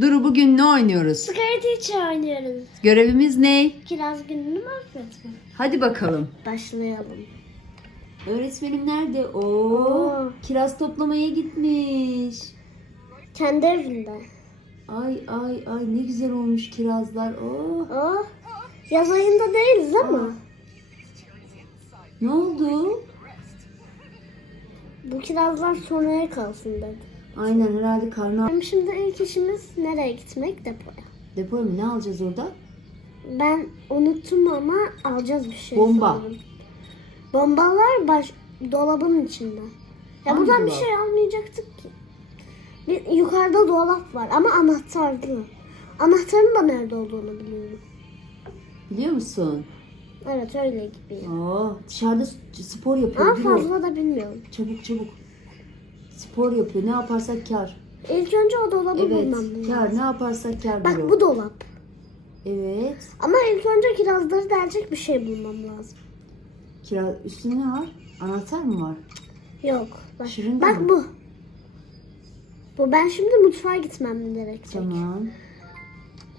Duru bugün ne oynuyoruz? Scary Teacher oynuyoruz. Görevimiz ne? Kiraz gününü mahvetme. Hadi bakalım. Başlayalım. Öğretmenim nerede? Oo, Oo. kiraz toplamaya gitmiş. Kendi evinde. Ay ay ay ne güzel olmuş kirazlar. Oo. Oh. Yaz ayında değiliz ama. Ne oldu? Bu kirazlar sonraya kalsın dedi. Aynen herhalde karnı Benim şimdi ilk işimiz nereye gitmek? Depoya. depo mu? Ne alacağız orada? Ben unuttum ama alacağız bir şey. Bomba. sanırım. Bombalar baş, dolabın içinde. Ya Hangi buradan bir dolap? şey almayacaktık ki. Bir, yukarıda dolap var ama anahtarlı. Anahtarın da nerede olduğunu biliyorum. Biliyor musun? Evet öyle gibi. Oo, dışarıda spor yapıyor. Ama fazla da bilmiyorum. Çabuk çabuk. Spor yapıyor. Ne yaparsak kar. İlk önce o dolabı Evet. bulmam Kar. lazım. Ne yaparsak kar. Bak bu dolap. Evet. Ama ilk önce kirazları delecek bir şey bulmam lazım. Kira üstünde ne var? Anahtar mı var? Yok. Bak, Şırınga bak mı? bu. Bu ben şimdi mutfağa gitmem gerekecek. Tamam.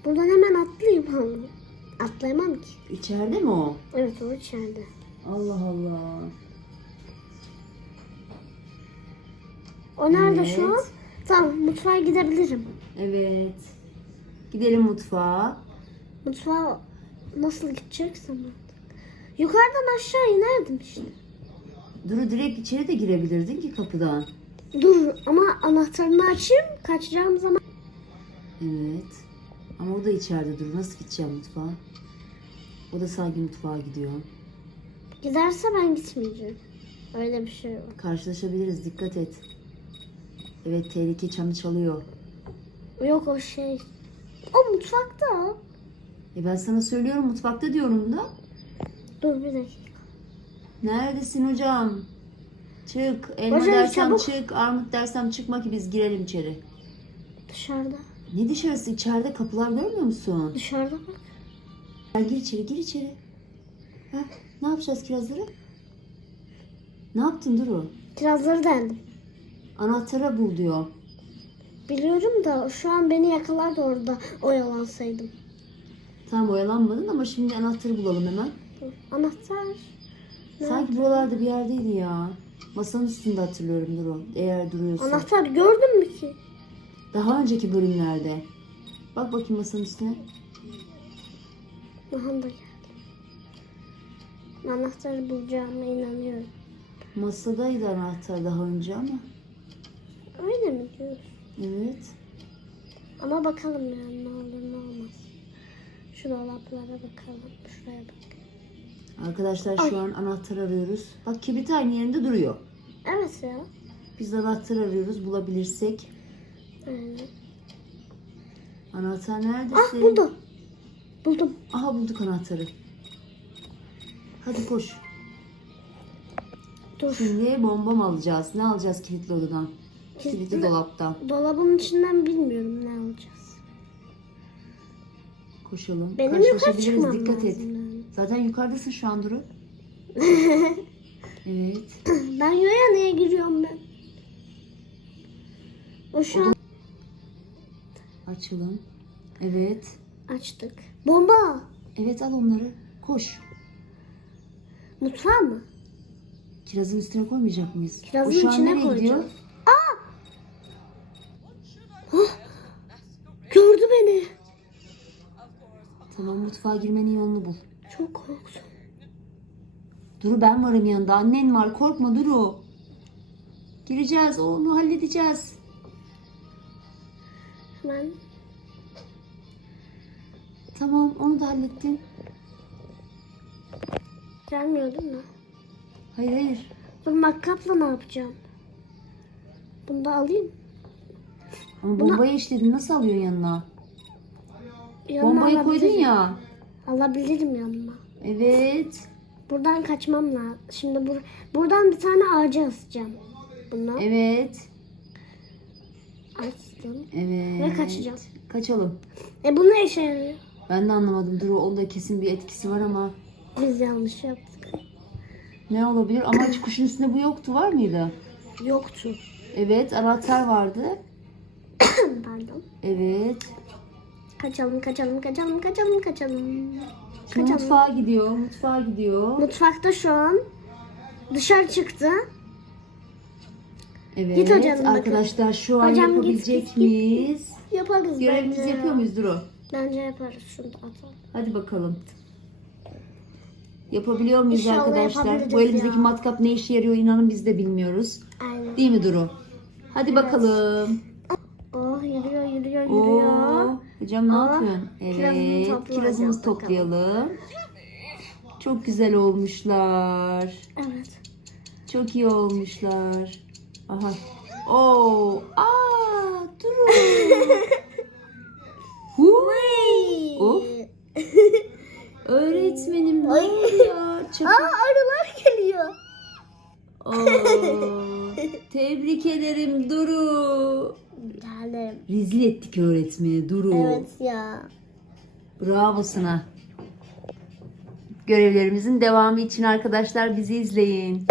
Buradan hemen atlayayım hanım. Atlayamam ki. İçeride mi o? Evet o içeride. Allah Allah. O nerede Evet. şu an? Tamam mutfağa gidebilirim. Evet. Gidelim mutfağa. Mutfağa nasıl gideceksem artık. Yukarıdan aşağı inerdim işte. Duru direkt içeri de girebilirdin ki kapıdan. Dur ama anahtarını açayım. Kaçacağım zaman. Evet. Ama o da içeride Duru. Nasıl gideceğim mutfağa? O da sanki mutfağa gidiyor. Giderse ben gitmeyeceğim. Öyle bir şey var. Karşılaşabiliriz. Dikkat et. Evet tehlike çanı çalıyor. Yok o şey. O mutfakta. E ben sana söylüyorum mutfakta diyorum da. Dur bir dakika. Neredesin hocam? Çık. Elma Hocam, dersem çabuk. çık. Armut dersem çıkma ki biz girelim içeri. Dışarıda. Ne dışarısı? İçeride kapılar görmüyor musun? Dışarıda bak. Gel gir içeri, gir içeri. Heh, ne yapacağız kirazları? Ne yaptın Duru? Kirazları deldim. Anahtara bul diyor. Biliyorum da şu an beni yakalardı orada oyalansaydım. Tamam oyalanmadın ama şimdi anahtarı bulalım hemen. Anahtar. Sanki buralarda bir yerdeydi ya. Masanın üstünde hatırlıyorum Duru. Eğer duruyorsa. Anahtar gördün mü ki? Daha önceki bölümlerde. Bak bakayım masanın üstüne. Aha da geldi. Anahtarı bulacağıma inanıyorum. Masadaydı anahtar daha önce ama. Öyle mi diyorsun? Evet. Ama bakalım yani ne olur ne olmaz. Şu dolaplara bakalım. Şuraya bak. Arkadaşlar Ay. şu an anahtar arıyoruz. Bak kibrit aynı yerinde duruyor. Evet ya. Biz anahtar arıyoruz bulabilirsek. Evet. Anahtar neredesin? Ah buldum. Buldum. Aha bulduk anahtarı. Hadi koş. Dur. Şimdi bomba mı alacağız? Ne alacağız kilitli odadan? Kilitli dolaptan. Dolabın içinden bilmiyorum ne alacağız. Koşalım. Benim yukarı çıkmam Dikkat lazım. et. yani. Zaten yukarıdasın şu an Duru. Evet. Ben yoya niye giriyorum ben? O şu an Açalım. Evet. açtık. Bomba. Evet al onları. Koş. Mutfağa mı? Kirazın üstüne koymayacak mıyız? Kirazın O şu an içine nereye gidiyor? koyacağız. Gördü beni. Tamam mutfağa girmenin yolunu bul. Çok korktum. Duru ben varım yanında. Annen var. Korkma Duru. Gireceğiz. Onu halledeceğiz. Hemen Tamam onu da hallettin. gelmiyor değil mi? Hayır hayır. Dur matkapla ne yapacağım? Bunu da alayım. Ama Buna- bombayı işledin. Nasıl alıyorsun yanına? Yanıma Bombayı koydun alabilirim. ya. Alabilirim yanıma. Evet. Buradan kaçmam lazım. Şimdi bur buradan bir tane ağaca asacağım. Bunu Evet. açtım. Evet. Ve kaçacağım. Kaçalım. E bu ne işe yarıyor? Ben de anlamadım. Duru onda kesin bir etkisi var ama Biz yanlış yaptık. ne olabilir? Ama hiç kuşun üstünde bu yoktu. Var mıydı? Yoktu. Evet. Anahtar vardı. Pardon. Evet. Kaçalım, kaçalım, kaçalım, kaçalım, kaçalım. Şimdi Kaçalım. mutfağa gidiyor. Mutfağa gidiyor. Mutfakta şu an. Dışarı çıktı. Evet. Git hocam, bakın. Arkadaşlar şu an Hocam, git, yapabilecek git, git. miyiz? Yaparız Görevimizi bence. yapıyor muyuz Duru? Bence yaparız. Şunu da atalım. Hadi bakalım. Yapabiliyor muyuz İnşallah arkadaşlar? Bu elimizdeki ya. matkap ne işe yarıyor inanın biz de bilmiyoruz. Aynen. Değil mi Duru? Hadi bakalım. Oh yürüyor, yürüyor, Oo, hocam ne Aa, yapıyorsun? kirazını Evet, kirazımızı toplayalım. Çok güzel olmuşlar. Evet. Çok iyi olmuşlar. Aha. Oo, aa, Duru. Huy. Of. Öğretmenim ne oluyor? Aa Çabuk. arılar geliyor. Oo, tebrik ederim Duru. Rezil ettik öğretmeni Duru. Evet ya. Bravo sana. Görevlerimizin devamı için arkadaşlar bizi izleyin.